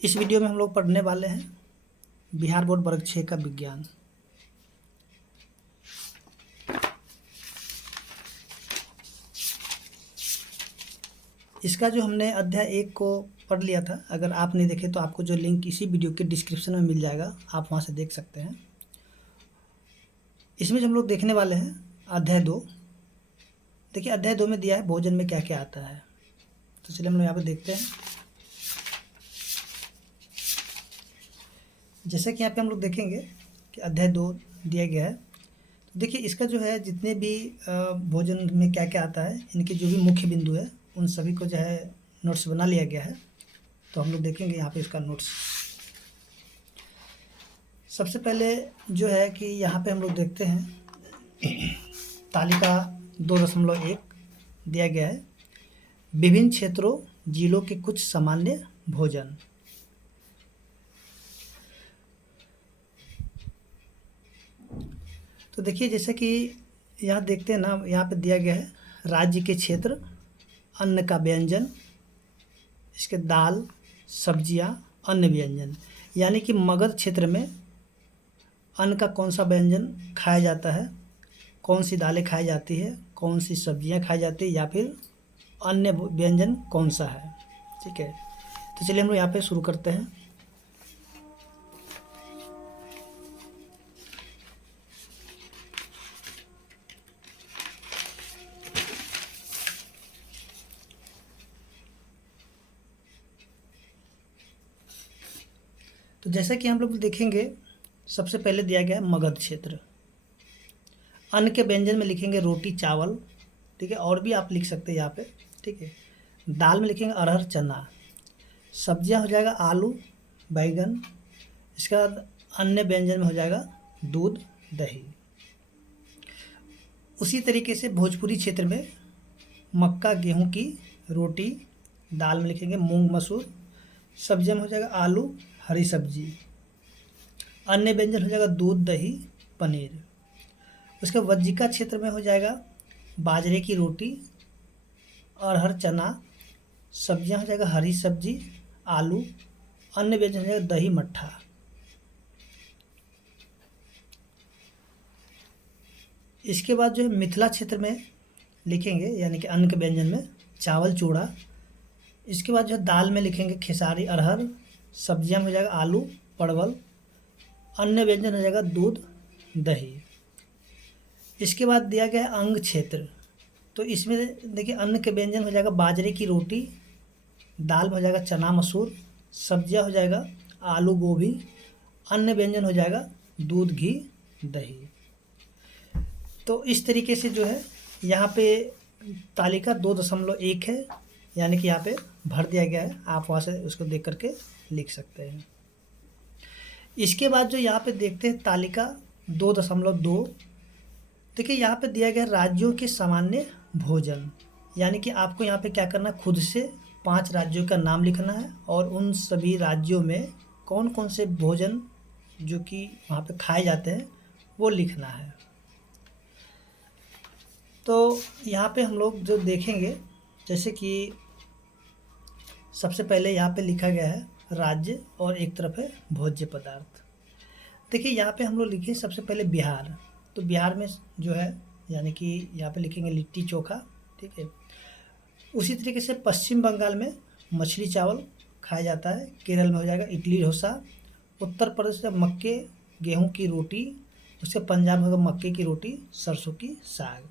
इस वीडियो में हम लोग पढ़ने वाले हैं बिहार बोर्ड वर्ग 6 का विज्ञान। इसका जो हमने अध्याय 1 को पढ़ लिया था, अगर आप नहीं देखे तो आपको जो लिंक इसी वीडियो के डिस्क्रिप्शन में मिल जाएगा, आप वहाँ से देख सकते हैं। इसमें जो हम लोग देखने वाले हैं अध्याय 2। देखिए अध्याय 2 में दिया है भोजन में क्या क्या आता है। तो चलिए हम लोग यहाँ पे देखते हैं। जैसे कि यहाँ पे हम लोग देखेंगे कि अध्याय 2 दिया गया है। तो देखिए इसका जो है जितने भी भोजन में क्या क्या आता है, इनके जो भी मुख्य बिंदु है उन सभी को जो है नोट्स बना लिया गया है। तो हम लोग देखेंगे यहाँ पे इसका नोट्स। सबसे पहले जो है कि यहाँ पे हम लोग देखते हैं तालिका 2.1 दिया गया है, विभिन्न क्षेत्रों जिलों के कुछ सामान्य भोजन। तो देखिए जैसे कि यहाँ देखते हैं ना, यहाँ पे दिया गया है राज्य के क्षेत्र, अन्न का व्यंजन, इसके दाल, सब्जियाँ, अन्य व्यंजन। यानी कि मगध क्षेत्र में अन्न का कौन सा व्यंजन खाया जाता है, कौन सी दालें खाई जाती है, कौन सी सब्जियाँ खाई जाती है, या फिर अन्य व्यंजन कौन सा है। ठीक है, तो चलिए हम लोग यहाँ पे शुरू करते हैं। तो जैसा कि हम लोग देखेंगे, सबसे पहले दिया गया है मगध क्षेत्र। अन्न के व्यंजन में लिखेंगे रोटी चावल, ठीक है, और भी आप लिख सकते हैं यहाँ पे, ठीक है। दाल में लिखेंगे अरहर चना। सब्जियां हो जाएगा आलू बैगन। इसके बाद अन्य व्यंजन में हो जाएगा दूध दही। उसी तरीके से भोजपुरी क्षेत्र में मक्का गेहूं की रोटी, दाल में लिखेंगे मूंग मसूर। सब्जियां में हो जाएगा आलू हरी सब्जी। अन्य व्यंजन हो जाएगा दूध दही पनीर। उसके वज्जिका क्षेत्र में हो जाएगा बाजरे की रोटी, अरहर चना। सब्जियां हो जाएगा हरी सब्जी आलू। अन्य व्यंजन हो जाएगा दही मट्ठा। इसके बाद जो है मिथिला क्षेत्र में लिखेंगे, यानी कि अन्न के व्यंजन में चावल चूड़ा। इसके बाद जो है दाल में लिखेंगे खेसारी अरहर। सब्जियां में हो जाएगा आलू परवल। अन्य व्यंजन हो जाएगा दूध दही। इसके बाद दिया गया है अंग क्षेत्र। तो इसमें देखिए अन्न के व्यंजन हो जाएगा बाजरे की रोटी, दाल में हो जाएगा चना मसूर, सब्जियां हो जाएगा आलू गोभी। अन्य व्यंजन हो जाएगा दूध घी दही। तो इस तरीके से जो है यहाँ पे तालिका 2.1 है, यानी कि यहाँ पे भर दिया गया है। आप वहाँ से उसको देख करके लिख सकते हैं। इसके बाद जो यहाँ पे देखते हैं तालिका 2.2। देखिए यहाँ पे दिया गया राज्यों के सामान्य भोजन। यानी कि आपको यहाँ पे क्या करना है, खुद से 5 राज्यों का नाम लिखना है और उन सभी राज्यों में कौन कौन से भोजन जो कि वहाँ पे खाए जाते हैं वो लिखना है। तो यहाँ पे हम लोग जो देखेंगे, जैसे कि सबसे पहले यहाँ पे लिखा गया है राज्य और एक तरफ है भोज्य पदार्थ। देखिए यहाँ पे हम लोग लिखे सबसे पहले बिहार। तो बिहार में जो है यानी कि यहाँ पे लिखेंगे लिट्टी चोखा, ठीक है। उसी तरीके से पश्चिम बंगाल में मछली चावल खाया जाता है। केरल में हो जाएगा इडली डोसा। उत्तर प्रदेश में मक्के गेहूं की रोटी। उसके पंजाब में होगा मक्के की रोटी सरसों की साग,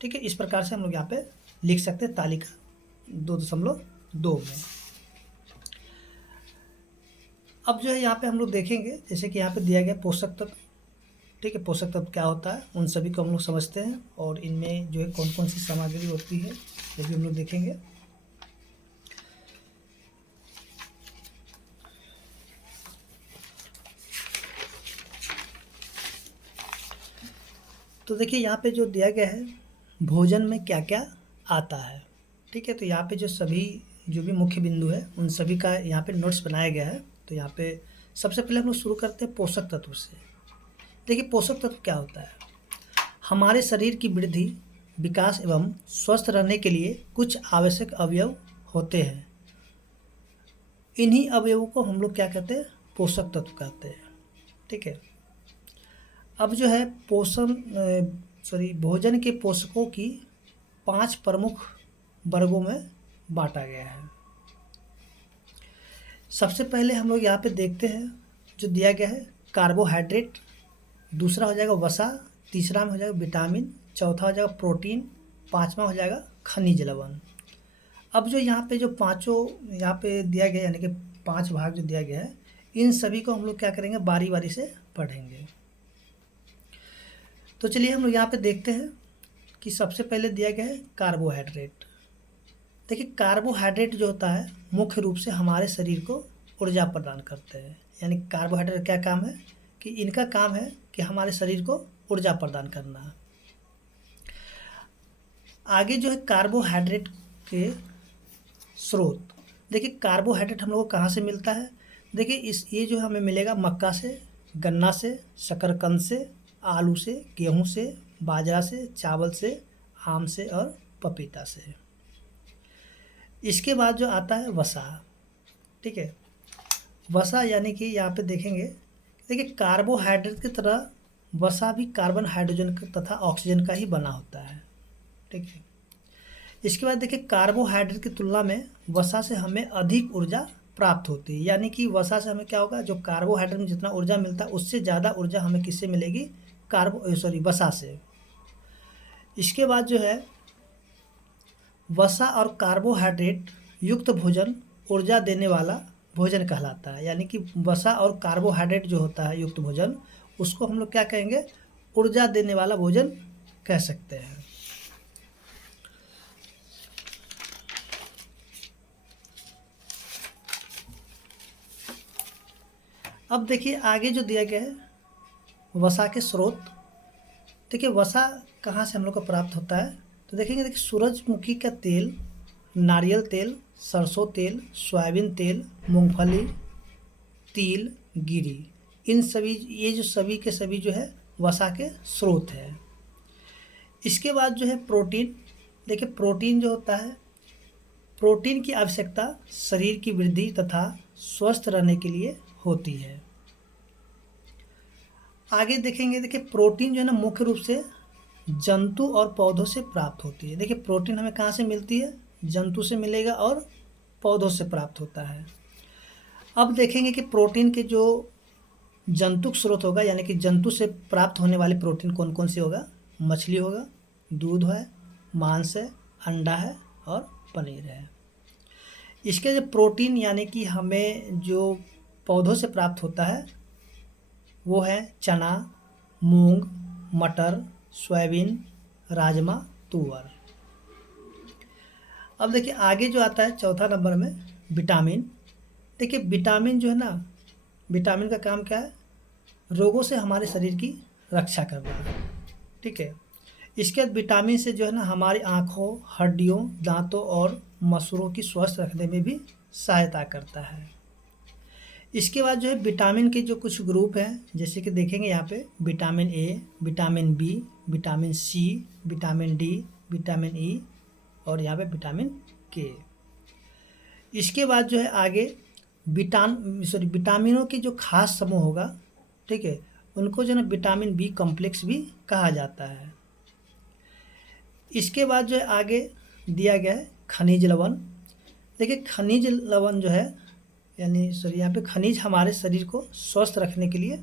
ठीक है। इस प्रकार से हम लोग यहाँ पे लिख सकते हैं तालिका 2.2 में। अब जो है यहाँ पे हम लोग देखेंगे, जैसे कि यहाँ पे दिया गया पोषक तत्व, ठीक है। पोषक तत्व क्या होता है उन सभी को हम लोग समझते हैं, और इनमें जो है कौन कौन सी सामग्री होती है वो भी हम लोग देखेंगे। तो देखिए यहाँ पे जो दिया गया है भोजन में क्या क्या आता है, ठीक है। तो यहाँ पे जो सभी जो भी मुख्य बिंदु है उन सभी का यहाँ पे नोट्स बनाया गया है। तो यहाँ पे सबसे पहले हम लोग शुरू करते हैं पोषक तत्व से। देखिए पोषक तत्व क्या होता है, हमारे शरीर की वृद्धि विकास एवं स्वस्थ रहने के लिए कुछ आवश्यक अवयव होते हैं। इन्हीं अवयवों को हम लोग क्या कहते हैं, पोषक तत्व कहते हैं। ठीक है। अब जो है भोजन के पोषकों की 5 प्रमुख वर्गों में बांटा गया है। सबसे पहले हम लोग यहाँ पे देखते हैं जो दिया गया है कार्बोहाइड्रेट, दूसरा हो जाएगा वसा, तीसरा में हो जाएगा विटामिन, चौथा हो जाएगा प्रोटीन, पांचवा हो जाएगा खनिज लवण। अब जो यहाँ पे जो पांचों यहाँ पे दिया गया यानी कि 5 भाग जो दिया गया है, इन सभी को हम लोग क्या करेंगे, बारी बारी से पढ़ेंगे। तो चलिए हम लोग यहाँ पे देखते हैं कि सबसे पहले दिया गया है कार्बोहाइड्रेट। देखिए कार्बोहाइड्रेट जो होता है मुख्य रूप से हमारे शरीर को ऊर्जा प्रदान करते हैं। यानी कार्बोहाइड्रेट क्या काम है कि इनका काम है कि हमारे शरीर को ऊर्जा प्रदान करना। आगे जो है कार्बोहाइड्रेट के स्रोत, देखिए कार्बोहाइड्रेट हम लोग को कहाँ से मिलता है। देखिए ये जो हमें मिलेगा मक्का से, गन्ना से, शकरकंद से, आलू से, गेहूँ से, बाजरा से, चावल से, आम से और पपीता से। इसके बाद जो आता है वसा। ठीक है, वसा यानी कि यहाँ पे देखेंगे, देखिए कार्बोहाइड्रेट की तरह वसा भी कार्बन, हाइड्रोजन तथा ऑक्सीजन का ही बना होता है। ठीक है। इसके बाद देखिए कार्बोहाइड्रेट की तुलना में वसा से हमें अधिक ऊर्जा प्राप्त होती है। यानी कि वसा से हमें क्या होगा, जो कार्बोहाइड्रेट में जितना ऊर्जा मिलता है उससे ज़्यादा ऊर्जा हमें किससे मिलेगी, वसा से। इसके बाद जो है वसा और कार्बोहाइड्रेट युक्त भोजन ऊर्जा देने वाला भोजन कहलाता है। यानी कि वसा और कार्बोहाइड्रेट जो होता है युक्त भोजन, उसको हम लोग क्या कहेंगे, ऊर्जा देने वाला भोजन कह सकते हैं। अब देखिए आगे जो दिया गया है वसा के स्रोत। देखिए वसा कहाँ से हम लोग को प्राप्त होता है, तो देखेंगे देखिए सूरजमुखी का तेल, नारियल तेल, सरसों तेल, सोयाबीन तेल, मूंगफली, तिल, गिरी, इन सभी ये जो सभी के सभी जो है वसा के स्रोत है। इसके बाद जो है प्रोटीन। देखिए प्रोटीन जो होता है, प्रोटीन की आवश्यकता शरीर की वृद्धि तथा स्वस्थ रहने के लिए होती है। आगे देखेंगे, देखिए प्रोटीन जो है ना मुख्य रूप से जंतु और पौधों से प्राप्त होती है। देखिए प्रोटीन हमें कहाँ से मिलती है, जंतु से मिलेगा और पौधों से प्राप्त होता है। अब देखेंगे कि प्रोटीन के जो जंतुक स्रोत होगा, यानी कि जंतु से प्राप्त होने वाले प्रोटीन कौन कौन से होगा, मछली होगा, दूध है, मांस है, अंडा है और पनीर है। इसके जो प्रोटीन यानी कि हमें जो पौधों से प्राप्त होता है वो है चना, मूंग, मटर, सोयाबीन, राजमा, तुअर। अब देखिए आगे जो आता है चौथा नंबर में विटामिन। देखिए विटामिन जो है ना, विटामिन का काम क्या है, रोगों से हमारे शरीर की रक्षा करना है। ठीक है। इसके बाद विटामिन से जो है ना हमारी आँखों, हड्डियों, दांतों और मसूड़ों की स्वस्थ रखने में भी सहायता करता है। इसके बाद जो है विटामिन के जो कुछ ग्रुप हैं, जैसे कि देखेंगे यहाँ पे vitamin A, vitamin B, vitamin C, vitamin D, vitamin E और यहाँ पे विटामिन के। इसके बाद जो है आगे विटामिनों के जो खास समूह होगा, ठीक है, उनको जो है ना विटामिन बी कॉम्प्लेक्स भी कहा जाता है। इसके बाद जो है आगे दिया गया है खनिज लवण। देखिए खनिज लवण जो है यानी यहाँ पे खनिज हमारे शरीर को स्वस्थ रखने के लिए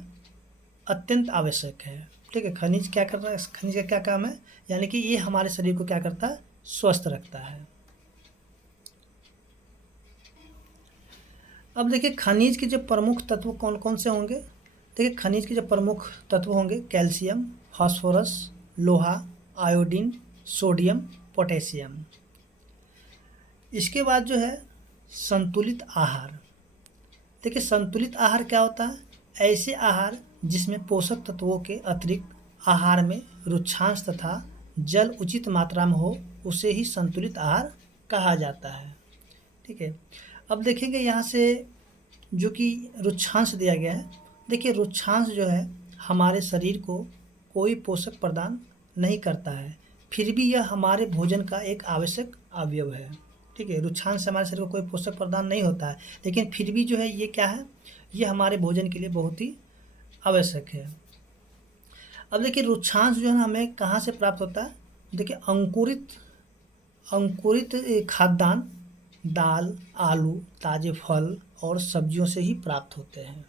अत्यंत आवश्यक है। ठीक है, खनिज क्या कर रहा है, खनिज का क्या काम है, यानी कि ये हमारे शरीर को क्या करता है, स्वस्थ रखता है। अब देखिए खनिज के जो प्रमुख तत्व कौन कौन से होंगे। देखिए खनिज के जो प्रमुख तत्व होंगे कैल्शियम, फास्फोरस, लोहा, आयोडीन, सोडियम, पोटेशियम। इसके बाद जो है संतुलित आहार। देखिए संतुलित आहार क्या होता है, ऐसे आहार जिसमें पोषक तत्वों के अतिरिक्त आहार में रुक्षांश तथा जल उचित मात्रा में हो, उसे ही संतुलित आहार कहा जाता है। ठीक है। अब देखेंगे यहाँ से जो कि रुक्षांश दिया गया है। देखिए रुक्षांश जो है हमारे शरीर को कोई पोषक प्रदान नहीं करता है, फिर भी यह हमारे भोजन का एक आवश्यक अवयव है। ठीक है, रुच्छान से हमारे शरीर को कोई पोषक प्रदान नहीं होता है, लेकिन फिर भी जो है ये क्या है, ये हमारे भोजन के लिए बहुत ही आवश्यक है। अब देखिए रुच्छांश जो है ना हमें कहाँ से प्राप्त होता है, देखिए अंकुरित अंकुरित खाद्यान्न दाल, आलू, ताज़े फल और सब्जियों से ही प्राप्त होते हैं।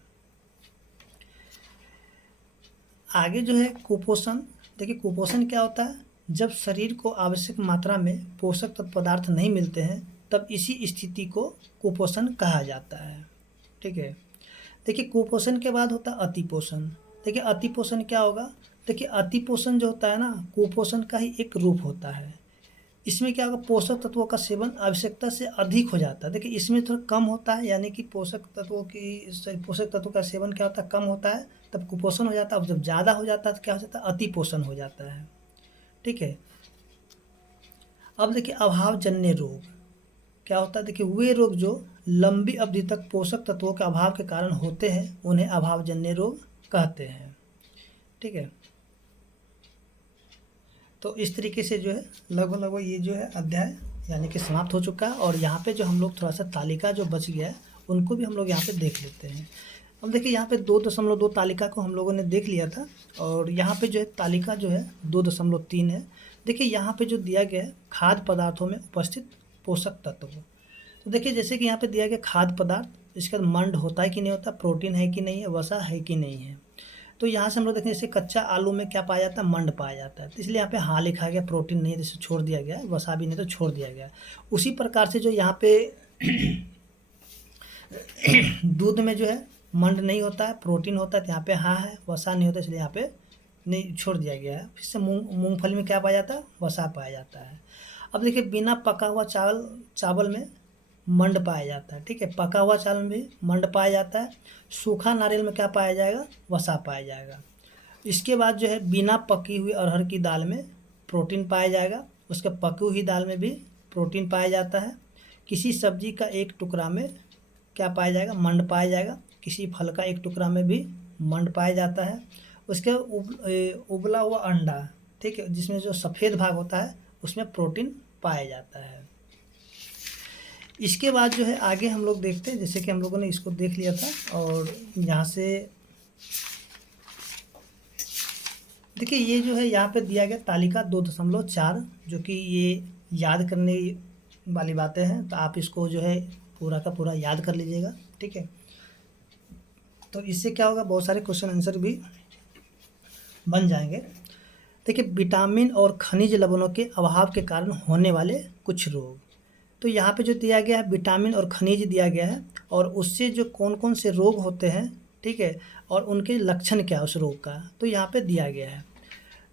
आगे जो है कुपोषण, देखिए कुपोषण क्या होता है, जब शरीर को आवश्यक मात्रा में पोषक तत्व पदार्थ नहीं मिलते हैं तब इसी स्थिति को कुपोषण कहा जाता है। ठीक है, देखिए कुपोषण के बाद होता है अतिपोषण। देखिए अतिपोषण क्या होगा, देखिए अतिपोषण जो होता है ना कुपोषण का ही एक रूप होता है। इसमें क्या होगा, पोषक तत्वों का सेवन आवश्यकता से अधिक हो जाता है। देखिए इसमें थोड़ा कम होता है, यानी कि पोषक तत्वों का सेवन क्या होता है, कम होता है, तब कुपोषण हो जाता है। और जब ज़्यादा हो जाता है तो क्या हो जाता है, अतिपोषण हो जाता है। ठीक है, अब देखिए अभावजन्य रोग क्या होता है, देखिए वे रोग जो लंबी अवधि तक पोषक तत्वों के अभाव के कारण होते हैं उन्हें अभावजन्य रोग कहते हैं। ठीक है, तो इस तरीके से जो है लगभग ये जो है अध्याय यानी कि समाप्त हो चुका है। और यहाँ पे जो हम लोग थोड़ा सा तालिका जो बच गया है उनको भी हम लोग यहाँ पे देख लेते हैं। अब देखिए यहाँ पे 2.2 तालिका को हम लोगों ने देख लिया था, और यहाँ पे जो है तालिका जो है 2.3 है। देखिए यहाँ पे जो दिया गया है खाद्य पदार्थों में उपस्थित पोषक तत्व, तो देखिए जैसे कि यहाँ पे दिया गया खाद्य पदार्थ, इसका मंड होता है कि नहीं होता, प्रोटीन है कि नहीं है, वसा है कि नहीं है। तो यहाँ से हम लोग देखें जैसे कच्चा आलू में क्या पाया जाता है, मंड पाया जाता है, तो इसलिए यहाँ पे हाँ लिखा गया, प्रोटीन नहीं है जैसे छोड़ दिया गया, वसा भी नहीं तो छोड़ दिया गया। उसी प्रकार से जो यहाँ पे दूध में जो है मंड नहीं होता है, प्रोटीन होता है, तो यहाँ पे हाँ है, वसा नहीं होता इसलिए यहाँ पे नहीं छोड़ दिया गया है। फिर से मूंगफली में क्या पाया जाता है, वसा पाया जाता है। अब देखिए बिना पका हुआ चावल में मंड पाया जाता है। ठीक है, पका हुआ चावल में भी मंड पाया जाता है। सूखा नारियल में क्या पाया जाएगा, वसा पाया जाएगा। इसके बाद जो है बिना पकी हुई अरहर की दाल में प्रोटीन पाया जाएगा, उसके पकी हुई दाल में भी प्रोटीन पाया जाता है। किसी सब्जी का एक टुकड़ा में क्या पाया जाएगा, मंड पाया जाएगा। किसी फल का एक टुकड़ा में भी मंड पाया जाता है। उसके उबला हुआ अंडा, ठीक है, जिसमें जो सफ़ेद भाग होता है उसमें प्रोटीन पाया जाता है। इसके बाद जो है आगे हम लोग देखते हैं, जैसे कि हम लोगों ने इसको देख लिया था, और यहाँ से देखिए ये जो है यहाँ पे दिया गया तालिका 2.4, जो कि ये याद करने वाली बातें हैं, तो आप इसको जो है पूरा का पूरा याद कर लीजिएगा। ठीक है, तो इससे क्या होगा, बहुत सारे क्वेश्चन आंसर भी बन जाएंगे। देखिए विटामिन और खनिज लवणों के अभाव के कारण होने वाले कुछ रोग, तो यहाँ पे जो दिया गया है विटामिन और खनिज दिया गया है, और उससे जो कौन कौन से रोग होते हैं, ठीक है, और उनके लक्षण क्या है उस रोग का, तो यहाँ पे दिया गया है।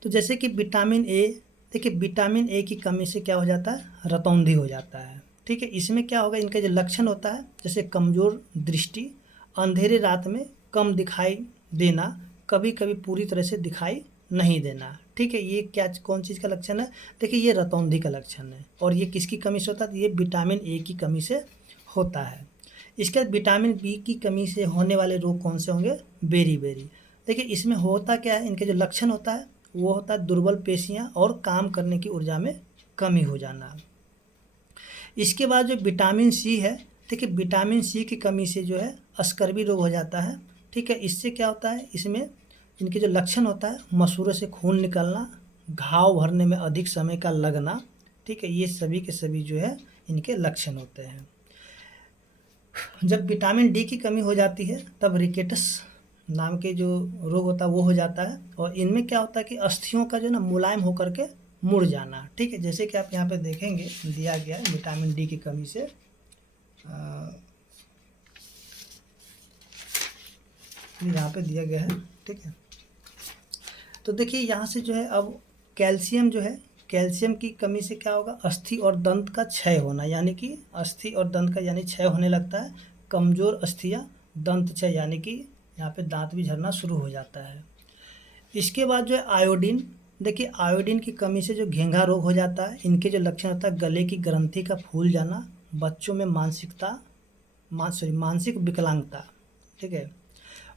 तो जैसे कि विटामिन ए, देखिए विटामिन ए की कमी से क्या हो जाता है, रतौंधी हो जाता है। ठीक है, इसमें क्या होगा, इनका जो लक्षण होता है जैसे कमज़ोर दृष्टि, अंधेरे रात में कम दिखाई देना, कभी कभी पूरी तरह से दिखाई नहीं देना। ठीक है, ये क्या कौन चीज़ का लक्षण है, देखिए ये रतौंधी का लक्षण है। और ये किसकी कमी से होता है, ये विटामिन ए की कमी से होता है। इसके बाद विटामिन बी की कमी से होने वाले रोग कौन से होंगे, बेरी। देखिए इसमें होता क्या है, इनके जो लक्षण होता है वो होता है दुर्बल पेशियाँ और काम करने की ऊर्जा में कमी हो जाना। इसके बाद जो विटामिन सी है, देखिए विटामिन सी की कमी से जो है स्कर्वी रोग हो जाता है। ठीक है, इससे क्या होता है, इसमें इनके जो लक्षण होता है मसूड़ों से खून निकलना, घाव भरने में अधिक समय का लगना। ठीक है, ये सभी के सभी जो है इनके लक्षण होते हैं। जब विटामिन डी की कमी हो जाती है तब रिकेटस नाम के जो रोग होता है वो हो जाता है, और इनमें क्या होता है कि अस्थियों का जो ना मुलायम होकर के मुड़ जाना। ठीक है, जैसे कि आप यहाँ पे देखेंगे दिया गया है विटामिन डी की कमी से यहाँ पे दिया गया है। ठीक है, तो देखिए यहाँ से जो है अब कैल्शियम जो है, कैल्शियम की कमी से क्या होगा, अस्थि और दंत का क्षय होना, यानी कि अस्थि और दंत का यानी क्षय होने लगता है। कमज़ोर अस्थियाँ, दंत क्षय, यानी कि यहाँ पे दांत भी झड़ना शुरू हो जाता है। इसके बाद जो है आयोडीन, देखिए आयोडीन की कमी से जो घेंघा रोग हो जाता है। इनके जो लक्षण होता है गले की ग्रंथि का फूल जाना, बच्चों में मानसिक विकलांगता। ठीक है,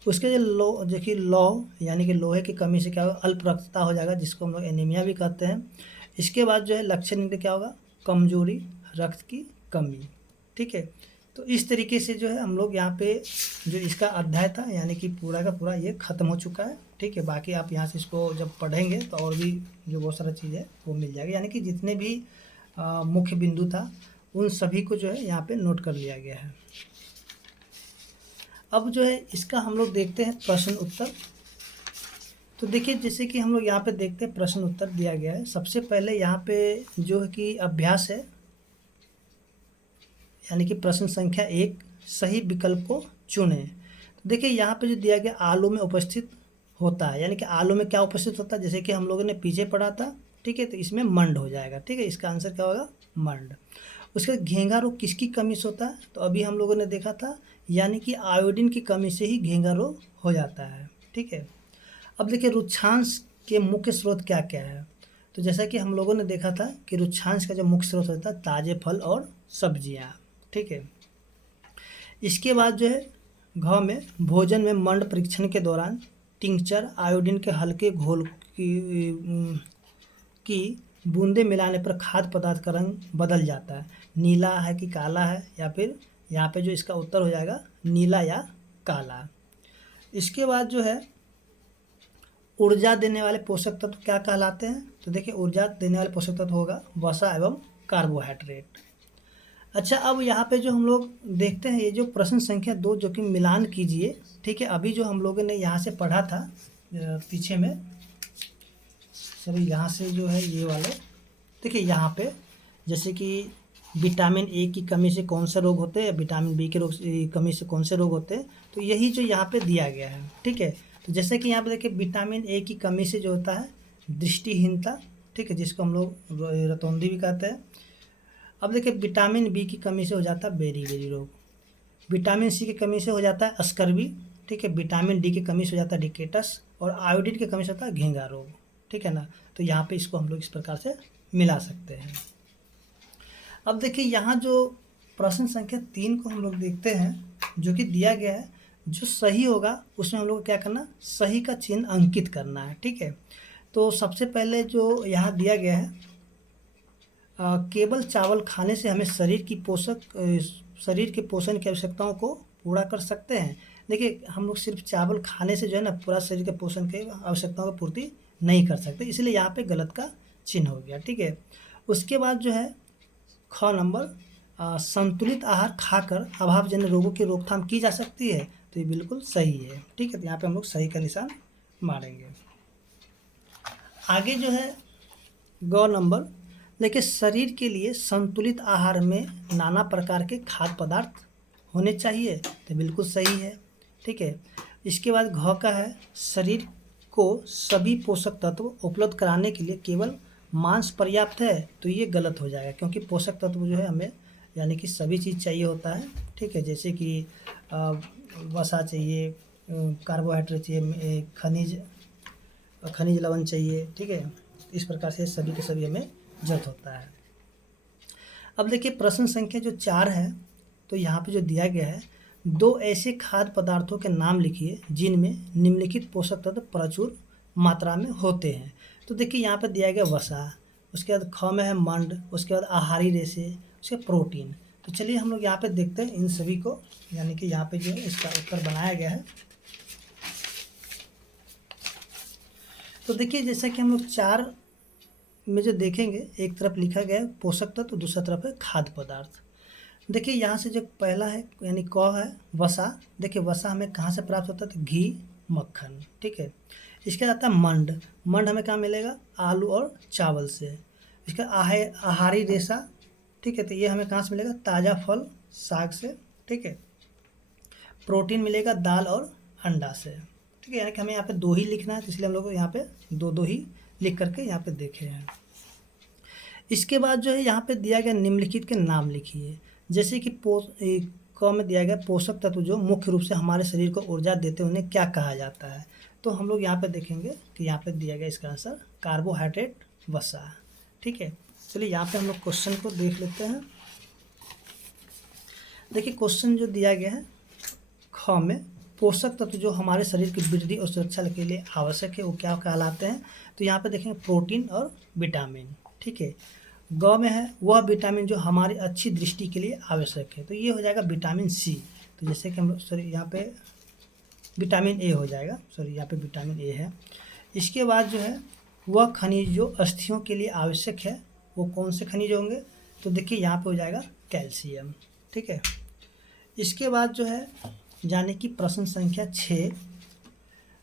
उसके जो देखिए लौह यानी कि लोहे की कमी से क्या होगा, अल्प रक्तता हो जाएगा, जिसको हम लोग एनीमिया भी कहते हैं। इसके बाद जो है लक्षण इनके क्या होगा, कमजोरी, रक्त की कमी। ठीक है, तो इस तरीके से जो है हम लोग यहाँ पे जो इसका अध्याय था यानी कि पूरा का पूरा ये ख़त्म हो चुका है। ठीक है, बाकी आप यहाँ से इसको जब पढ़ेंगे तो और भी जो बहुत सारा चीज़ है वो मिल जाएगा, यानी कि जितने भी मुख्य बिंदु था उन सभी को जो है यहाँ पे नोट कर लिया गया है। अब जो है इसका हम लोग देखते हैं प्रश्न उत्तर। तो देखिए जैसे कि हम लोग यहाँ पे देखते हैं प्रश्न उत्तर दिया गया है। सबसे पहले यहाँ पे जो है कि अभ्यास है, यानी कि प्रश्न संख्या 1, सही विकल्प को चुनें। तो देखिए यहाँ पे जो दिया गया आलू में उपस्थित होता है, यानी कि आलू में क्या उपस्थित होता है, जैसे कि हम लोगों ने पीछे पढ़ा था। ठीक है, तो इसमें मंड हो जाएगा। ठीक है, इसका आंसर क्या होगा, मंड। उसके बाद घेंगा रोग किसकी कमी से होता है, तो अभी हम लोगों ने देखा था, यानी कि आयोडीन की कमी से ही घेंगा रोग हो जाता है। ठीक है, अब देखिए रुक्षांश के मुख्य स्रोत क्या क्या है। तो जैसा कि हम लोगों ने देखा था कि रुक्षांश का जो मुख्य स्रोत होता है ताज़े फल और सब्जियां। ठीक है, इसके बाद जो है घ में भोजन में मंड परीक्षण के दौरान टिंचर आयोडीन के हल्के घोल की बूंदे मिलाने पर खाद्य पदार्थ का रंग बदल जाता है, नीला है कि काला है, या फिर यहाँ पे जो इसका उत्तर हो जाएगा नीला या काला। इसके बाद जो है ऊर्जा देने वाले पोषक तत्व क्या कहलाते हैं, तो देखिए ऊर्जा देने वाले पोषक तत्व होगा वसा एवं कार्बोहाइड्रेट। अच्छा, अब यहाँ पे जो हम लोग देखते हैं ये जो प्रश्न संख्या 2 जो कि मिलान कीजिए। ठीक है, अभी जो हम लोगों ने यहाँ से पढ़ा था पीछे में, सॉरी यहाँ से जो है ये वाले, देखिए यहाँ पे जैसे कि विटामिन ए की कमी से कौन सा रोग होते हैं, विटामिन बी के रोग कमी से कौन से रोग होते हैं, तो यही जो यहाँ पे दिया गया है। ठीक है, तो जैसे कि यहाँ पे देखिए विटामिन ए की कमी से जो होता है दृष्टिहीनता। ठीक है, जिसको हम लोग रतौंधी भी कहते हैं। अब देखिए विटामिन बी की कमी से हो जाता है बेरी रोग, विटामिन सी की कमी से हो जाता है स्कर्वी। ठीक है, विटामिन डी की कमी से हो जाता है डिकेटस, और आयोडीन की कमी से होता है घेंगा रोग। ठीक है ना, तो यहाँ पे इसको हम लोग इस प्रकार से मिला सकते हैं। अब देखिए यहाँ जो प्रश्न संख्या 3 को हम लोग देखते हैं जो कि दिया गया है, जो सही होगा उसमें हम लोग क्या करना, सही का चिन्ह अंकित करना है। ठीक है, तो सबसे पहले जो यहाँ दिया गया है केवल चावल खाने से हमें शरीर के पोषण की आवश्यकताओं को पूरा कर सकते हैं। देखिए हम लोग सिर्फ चावल खाने से जो है ना पूरा शरीर के पोषण के आवश्यकताओं की पूर्ति नहीं कर सकते, इसलिए यहाँ पे गलत का चिन्ह हो गया। ठीक है, उसके बाद जो है ख नंबर संतुलित आहार खाकर अभावजन्य रोगों की रोकथाम की जा सकती है, तो ये बिल्कुल सही है। ठीक है, तो यहाँ पे हम लोग सही का निशान मारेंगे। आगे जो है ग नंबर, देखिए शरीर के लिए संतुलित आहार में नाना प्रकार के खाद्य पदार्थ होने चाहिए, तो बिल्कुल सही है। ठीक है, इसके बाद घ का है शरीर को सभी पोषक तत्व उपलब्ध कराने के लिए केवल मांस पर्याप्त है, तो ये गलत हो जाएगा, क्योंकि पोषक तत्व जो है हमें यानी कि सभी चीज़ चाहिए होता है। ठीक है, जैसे कि वसा चाहिए, कार्बोहाइड्रेट चाहिए, खनिज लवण चाहिए। ठीक है, इस प्रकार से सभी के सभी हमें जरूरत होता है। अब देखिए प्रश्न संख्या जो 4 है, तो यहाँ पे जो दिया गया है 2 ऐसे खाद्य पदार्थों के नाम लिखिए जिनमें निम्नलिखित पोषक तत्व प्रचुर मात्रा में होते हैं। तो देखिए यहाँ पे दिया गया वसा, उसके बाद ख में है मंड, उसके बाद आहारी रेशे, उसके प्रोटीन। तो चलिए हम लोग यहाँ पे देखते हैं इन सभी को, यानी कि यहाँ पे जो है इसका उत्तर बनाया गया है। तो देखिए जैसा कि हम लोग 4 में जो देखेंगे, एक तरफ लिखा गया है पोषक तत्व तो दूसरा तरफ है खाद्य पदार्थ। देखिए यहाँ से जो पहला है यानी क है वसा, देखिए वसा हमें कहाँ से प्राप्त होता है, तो घी मक्खन। ठीक है, इसके आता है मंड, मंड हमें कहाँ मिलेगा, आलू और चावल से। इसका आहारी रेशा, ठीक है, तो ये हमें कहाँ से मिलेगा, ताज़ा फल साग से। ठीक है, प्रोटीन मिलेगा दाल और अंडा से। ठीक है, यानी कि हमें यहाँ पे 2 ही लिखना है, तो इसलिए हम लोग को यहाँ पे 2 ही लिख करके यहाँ पे देखे हैं। इसके बाद जो है यहाँ पे दिया गया निम्नलिखित के नाम लिखिए, जैसे कि क में दिया गया पोषक तत्व जो मुख्य रूप से हमारे शरीर को ऊर्जा देते हैं उन्हें क्या कहा जाता है। तो हम लोग यहाँ पे देखेंगे कि यहाँ पे दिया गया इसका आंसर कार्बोहाइड्रेट वसा। ठीक है, चलिए यहाँ पे हम लोग क्वेश्चन को देख लेते हैं। देखिए क्वेश्चन जो दिया गया है ख में पोषक तत्व जो हमारे शरीर की वृद्धि और सुरक्षा के लिए आवश्यक है वो क्या कहलाते हैं, तो यहाँ पे देखेंगे प्रोटीन और विटामिन। ठीक है, ग में है वह विटामिन जो हमारी अच्छी दृष्टि के लिए आवश्यक है, तो ये हो जाएगा विटामिन सी। तो जैसे कि हम सॉरी यहाँ पे विटामिन ए हो जाएगा, सॉरी यहाँ पे विटामिन ए है। इसके बाद जो है वह खनिज जो अस्थियों के लिए आवश्यक है, वो कौन से खनिज होंगे, तो देखिए यहाँ पे हो जाएगा कैल्शियम। ठीक है, इसके बाद जो है यानी कि प्रश्न संख्या 6,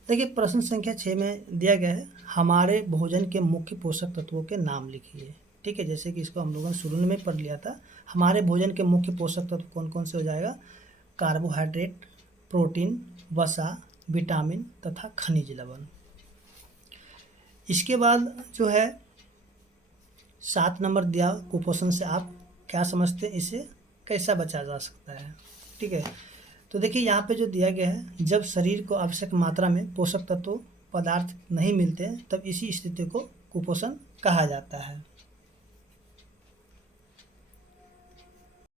देखिए प्रश्न संख्या 6 में दिया गया है हमारे भोजन के मुख्य पोषक तत्वों के नाम लिखिए। ठीक है, जैसे कि इसको हम लोगों ने शुरू में पढ़ लिया था, हमारे भोजन के मुख्य पोषक तत्व कौन कौन से हो जाएगा, कार्बोहाइड्रेट, प्रोटीन, वसा, विटामिन तथा खनिज लवण। इसके बाद जो है 7 नंबर दिया कुपोषण से आप क्या समझते हैं, इसे कैसा बचा जा सकता है। ठीक है, तो देखिए यहाँ पे जो दिया गया है जब शरीर को आवश्यक मात्रा में पोषक तत्व पदार्थ नहीं मिलते तब इसी स्थिति को कुपोषण कहा जाता है।